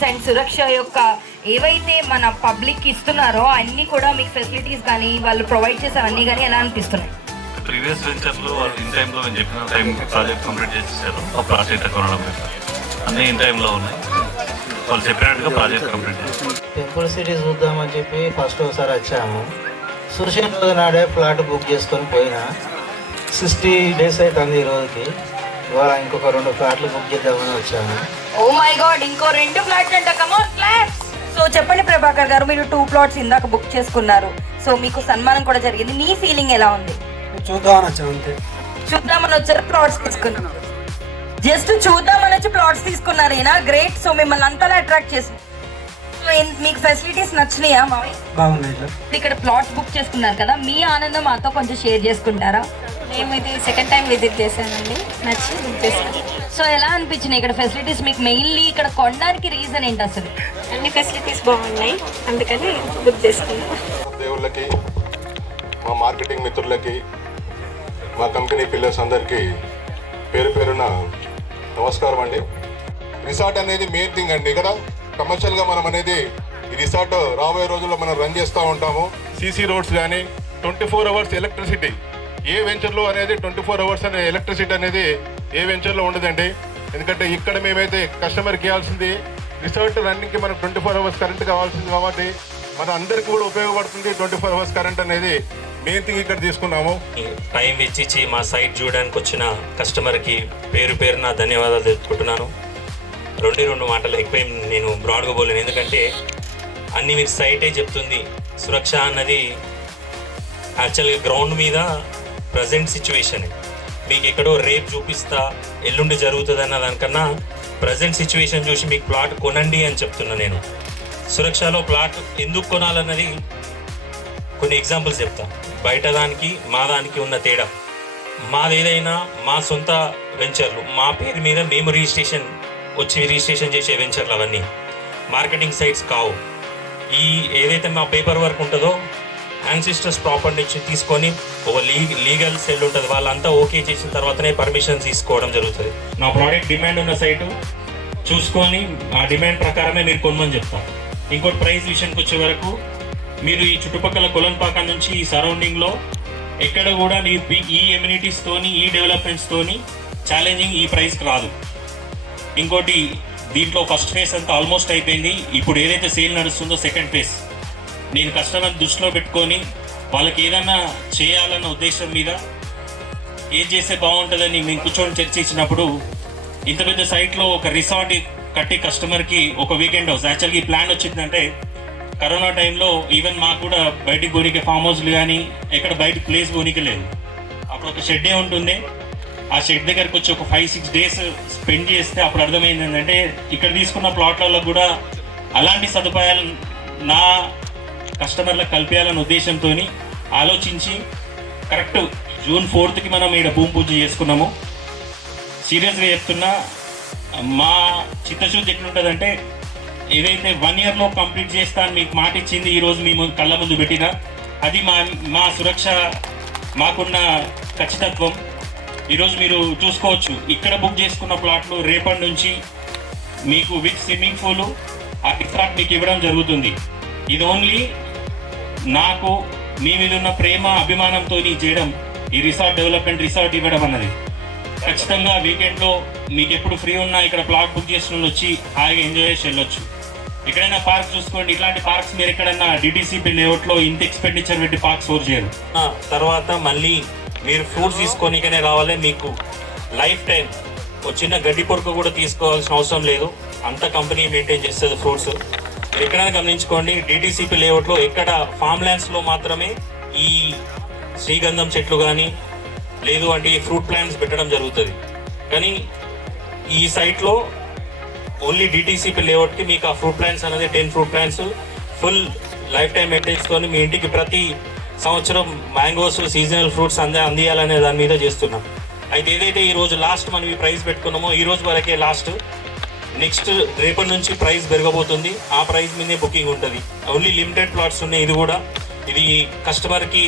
Facilities and సురక్ష యొక్క ఏవైతే మన పబ్లిక్ ఇస్తున్నారో అన్నీ కూడా మీకు ఫెసిలిటీస్ కానీ వాళ్ళు ప్రొవైడ్ చేసే అన్నీ కానీ ఎలా అనిపిస్తున్నాయి? ప్రీవియస్ వెంచర్లో వాళ్ళు ఇన్ టైంలో నేను చెప్పిన టైం ప్రాజెక్ట్ కంప్లీట్ చేసేసారు. ఆ ప్రాజెక్ట్ కొనడం అన్నీ ఇన్ టైంలో ఉన్నాయి. వాళ్ళు చెప్పినట్టుగా ప్రాజెక్ట్ కంప్లీట్ చేశారు. టెంపుల్ సిటీ చూద్దామని చెప్పి ఫస్ట్ ఒకసారి వచ్చాము. సురక్షణ రోజు నాడే ఫ్లాట్ బుక్ చేసుకొని పోయినా 60 days అవుతుంది ఈ రోజుకి. ఇవాళ ఇంకొక 2 ఫ్లాట్లు బుక్ చేద్దామని వచ్చాము. ఓ మై గాడ్, ఇంకో 2 ఫ్లాట్స్ అంట. కమాన్ క్లాస్. సో చెప్పండి ప్రభాకర్ గారు, మీరు 2 plots ఇందాక బుక్ చేసుకున్నారు. సో మీకు సన్మానం కూడా జరిగింది. మీ ఫీలింగ్ ఎలా ఉంది? చూద్దామని వచ్చాము అంతే. చూద్దామని వచ్చారు, ప్లాట్స్ తీసుకున్నారు. జస్ట్ చూద్దామని వచ్చి ప్లాట్స్ తీసుకున్నారేనా? గ్రేట్. సో మిమ్మల్ని అంతలా అట్రాక్ట్ చేసింది. సో మీకు ఫెసిలిటీస్ నచ్చినాయా మావి? బాగున్నాయి. ఇక్కడ ప్లాట్స్ బుక్ చేసుకున్నారు కదా, మీ ఆనందం మాతో కొంచెం షేర్ చేసుకుంటారా? మేము ఇది సెకండ్ టైం విజిట్ చేశానండి, నచ్చి బుక్ చేశాను. సో ఎలా అనిపించినాయి ఇక్కడ ఫెసిలిటీస్ మీకు? మెయిన్లీ ఇక్కడ కొనడానికి రీజన్ ఏంటి అసలు? అన్ని ఫెసిలిటీస్ బాగున్నాయి, అందుకని బుక్ చేసుకున్నాం. దేవుళ్ళకి, మా మార్కెటింగ్ మిత్రులకి, మా కంపెనీ పిల్లర్స్ అందరికీ పేరు పేరున నమస్కారం అండి. రిసార్ట్ అనేది మెయిన్ థింగ్ అండి. ఇక్కడ కమర్షియల్గా మనం అనేది ఈ రిసార్ట్ రాబోయే రోజుల్లో మనం రన్ చేస్తూ ఉంటాము. సీసీ రోడ్స్ కానీ 24 hours ఎలక్ట్రిసిటీ ఏ వెంచర్లో అనేది 24 hours అనే ఎలక్ట్రిసిటీ అనేది ఏ వెంచర్లో ఉండదండి. ఎందుకంటే ఇక్కడ మేమైతే కస్టమర్కి ఇవ్వాల్సింది రిసార్ట్ రన్నింగ్కి మనకు 24 hours కరెంట్ కావాల్సింది కాబట్టి మన అందరికీ కూడా ఉపయోగపడుతుంది. 24 hours కరెంట్ అనేది మెయిన్ థింగ్ ఇక్కడ తీసుకున్నాము. టైం వెచ్చించి మా సైట్ చూడడానికి వచ్చిన కస్టమర్కి పేరు పేరున ధన్యవాదాలు తెలుపుకుంటున్నాను. 2 మాటలు ఎక్కువ నేను బ్రాడ్గా పోలేను, ఎందుకంటే అన్ని మీరు సైటే చెప్తుంది. సురక్ష అన్నది యాక్చువల్గా గ్రౌండ్ మీద ప్రజెంట్ సిచ్యువేషన్. మీకు ఎక్కడో రేపు చూపిస్తా ఎల్లుండి జరుగుతుంది అన్న దానికన్నా ప్రజెంట్ సిచ్యువేషన్ చూసి మీకు ప్లాట్ కొనండి అని చెప్తున్నా. నేను సురక్షలో ప్లాట్ ఎందుకు కొనాలన్నది కొన్ని ఎగ్జాంపుల్స్ చెప్తా. బయట దానికి మా దానికి ఉన్న తేడా, మాదేదైనా మా సొంత వెంచర్లు, మా పేరు మీద మేము రిజిస్ట్రేషన్ చేసే వెంచర్లు అవన్నీ మార్కెటింగ్ సైట్స్ కావు. ఈ ఏదైతే మా పేపర్ వర్క్ ఉంటుందో యాన్సిస్టర్స్ ప్రాపర్టీ నుంచి తీసుకొని ఒక లీగల్ సెల్ ఉంటుంది, వాళ్ళంతా ఓకే చేసిన తర్వాతనే పర్మిషన్ తీసుకోవడం జరుగుతుంది. నా ప్రోడక్ట్ డిమాండ్ ఉన్న సైటు చూసుకొని ఆ డిమాండ్ ప్రకారమే మీరు కొనమని చెప్తాను. ఇంకోటి ప్రైస్ విషయానికి వచ్చే వరకు మీరు ఈ చుట్టుపక్కల కొలన్పాక నుంచి ఈ సరౌండింగ్లో ఎక్కడ కూడా ఈ ఎమ్యూనిటీస్తోని ఈ డెవలప్మెంట్స్తోని ఛాలెంజింగ్ ఈ ప్రైస్కి రాదు. ఇంకోటి దీంట్లో ఫస్ట్ ఫేజ్ అంతా ఆల్మోస్ట్ అయిపోయింది. ఇప్పుడు ఏదైతే సేల్ నడుస్తుందో సెకండ్ ఫేజ్ నేను కస్టమర్ దృష్టిలో పెట్టుకొని వాళ్ళకి ఏదైనా చేయాలన్న ఉద్దేశం మీద ఏం చేస్తే బాగుంటుందని మేము కూర్చొని చర్చించినప్పుడు ఇంత పెద్ద సైట్లో ఒక రిసార్ట్ కట్టి కస్టమర్కి ఒక వీకెండ్ హౌస్. యాక్చువల్గా ఈ ప్లాన్ వచ్చిందంటే కరోనా టైంలో ఈవెన్ మాకు కూడా బయటికి పోనీకే ఫామ్ హౌస్లు కానీ ఎక్కడ బయటకు ప్లేస్ పోనీకే లేదు. అప్పుడు ఒక షెడ్డే ఉంటుంది. ఆ షెడ్ దగ్గరకు వచ్చి ఒక 5-6 days స్పెండ్ చేస్తే అప్పుడు అర్థమైంది ఏంటంటే ఇక్కడ తీసుకున్న ప్లాట్లలో కూడా అలాంటి సదుపాయాలు నా కస్టమర్లకు కల్పించాలన్న ఉద్దేశంతో ఆలోచించి కరెక్ట్ June 4th మనం ఇక్కడ భూమి పూజ చేసుకున్నాము. సీరియస్గా చెప్తున్నా, మా చిత్తశుద్ధి ఎట్లుంటుందంటే ఏదైతే 1 yearలో కంప్లీట్ చేస్తా అని మీకు మాట ఇచ్చింది ఈరోజు మేము కళ్ళ ముందు పెట్టినా అది మా సురక్ష, మాకున్న ఖచ్చితత్వం. ఈరోజు మీరు చూసుకోవచ్చు ఇక్కడ బుక్ చేసుకున్న ప్లాట్లు రేపటి నుంచి మీకు విత్ స్విమ్మింగ్ పూల్ ఆ రిసార్ట్ మీకు ఇవ్వడం జరుగుతుంది. ఇది ఓన్లీ నాకు మీ మీద ఉన్న ప్రేమ అభిమానంతో చేయడం ఈ రిసార్ట్ డెవలప్మెంట్ రిసార్ట్ ఇవ్వడం అన్నది. ఖచ్చితంగా వీకెండ్లో మీకు ఎప్పుడు ఫ్రీ ఉన్నా ఇక్కడ ప్లాట్ బుక్ చేసుకుని వచ్చి హాయిగా ఎంజాయ్ చేసి వెళ్ళొచ్చు. ఎక్కడైనా పార్క్ చూసుకోండి, ఇట్లాంటి పార్క్స్ మీరు ఎక్కడైనా డిటిసిపి లేఅవుట్లో ఇంత ఎక్స్పెండిచర్ పెట్టి పార్క్ స్టోర్ చేయరు. తర్వాత మళ్ళీ మీరు ఫ్రూట్స్ తీసుకొనికనే రావాలి. మీకు లైఫ్ టైం చిన్న గడ్డి పొరకు కూడా తీసుకోవాల్సిన అవసరం లేదు, అంత కంపెనీ మెయింటైన్ చేస్తుంది ఫ్రూట్స్. ఎక్కడైనా గమనించుకోండి, డిటిసిపి లేఅవుట్లో ఎక్కడ ఫామ్ ల్యాండ్స్లో మాత్రమే ఈ శ్రీగంధం చెట్లు కానీ లేదు అంటే ఫ్రూట్ ప్లాంట్స్ పెట్టడం జరుగుతుంది. కానీ ఈ సైట్లో ఓన్లీ డిటిసిపి లేఅవుట్కి మీకు ఆ ఫ్రూట్ ప్లాంట్స్ అనేది 10 fruit plants full lifetime మెయింటైన్స్కొని మీ ఇంటికి ప్రతి సంవత్సరం మ్యాంగోస్ సీజనల్ ఫ్రూట్స్ అందియాలనే దాని మీద చేస్తున్నాం. అయితే ఏదైతే ఈరోజు లాస్ట్ మనం ఈ ప్రైస్ పెట్టుకున్నామో ఈ రోజు వరకే లాస్ట్. నెక్స్ట్ రేపటి నుంచి ప్రైస్ పెరగబోతుంది, ఆ ప్రైస్ మీదే బుకింగ్ ఉంటుంది. ఓన్లీ లిమిటెడ్ ప్లాట్స్ ఉన్నాయి. ఇది కస్టమర్కి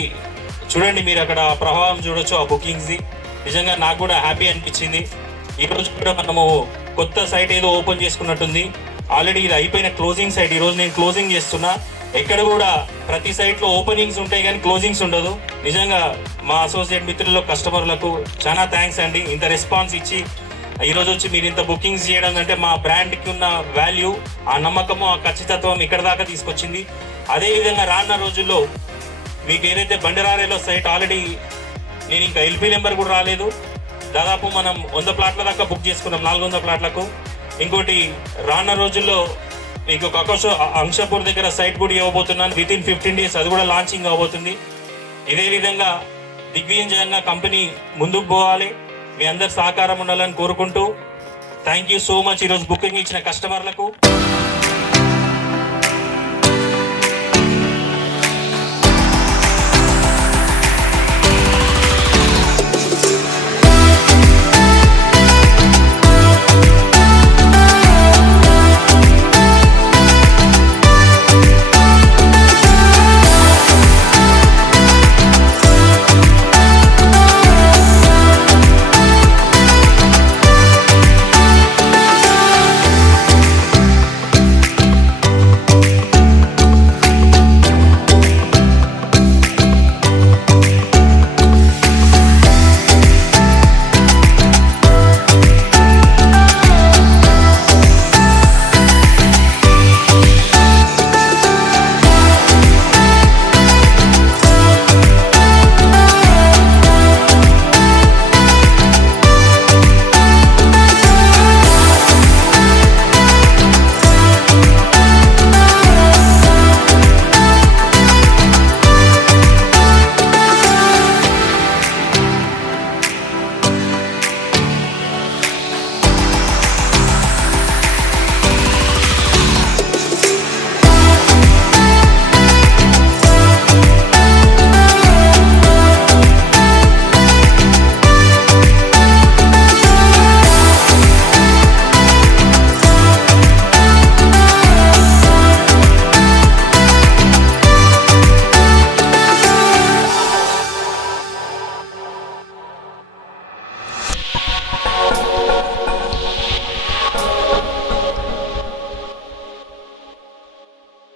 చూడండి, మీరు అక్కడ ప్రభావం చూడొచ్చు ఆ బుకింగ్స్ది. నిజంగా నాకు కూడా హ్యాపీ అనిపించింది. ఈరోజు కూడా మనము కొత్త సైట్ ఏదో ఓపెన్ చేసుకున్నట్టుంది. ఆల్రెడీ ఇది అయిపోయిన క్లోజింగ్ సైట్. ఈరోజు నేను క్లోజింగ్ చేస్తున్నా. ఎక్కడ కూడా ప్రతి సైట్లో ఓపెనింగ్స్ ఉంటాయి కానీ క్లోజింగ్స్ ఉండదు. నిజంగా మా అసోసియేట్ మిత్రులు కస్టమర్లకు చాలా థ్యాంక్స్ అండి. ఇంత రెస్పాన్స్ ఇచ్చి ఈరోజు వచ్చి మీరు ఇంత బుకింగ్స్ చేయడం అంటే మా బ్రాండ్కి ఉన్న వాల్యూ, ఆ నమ్మకము, ఆ ఖచ్చితత్వం ఇక్కడ దాకా తీసుకొచ్చింది. అదేవిధంగా రానున్న రోజుల్లో మీకు ఏదైతే బండరారేలో సైట్ ఆల్రెడీ నేను ఇంకా ఎల్పీ నెంబర్ కూడా రాలేదు. దాదాపు మనం 100 ప్లాట్ల దాకా బుక్ చేసుకున్నాం, 400 ప్లాట్లకు. ఇంకోటి రానున్న రోజుల్లో మీకు ఒక అంశపూర్ దగ్గర సైట్ కూడా ఇవ్వబోతున్నాను. వితిన్ 15 days అది కూడా లాంచింగ్ అవబోతుంది. ఇదే విధంగా దిగ్విజయంగా కంపెనీ ముందుకు పోవాలి. మీ అందరి సహకారం ఉండాలని కోరుకుంటూ థ్యాంక్ యూ సో మచ్ ఈరోజు బుకింగ్ ఇచ్చిన కస్టమర్లకు.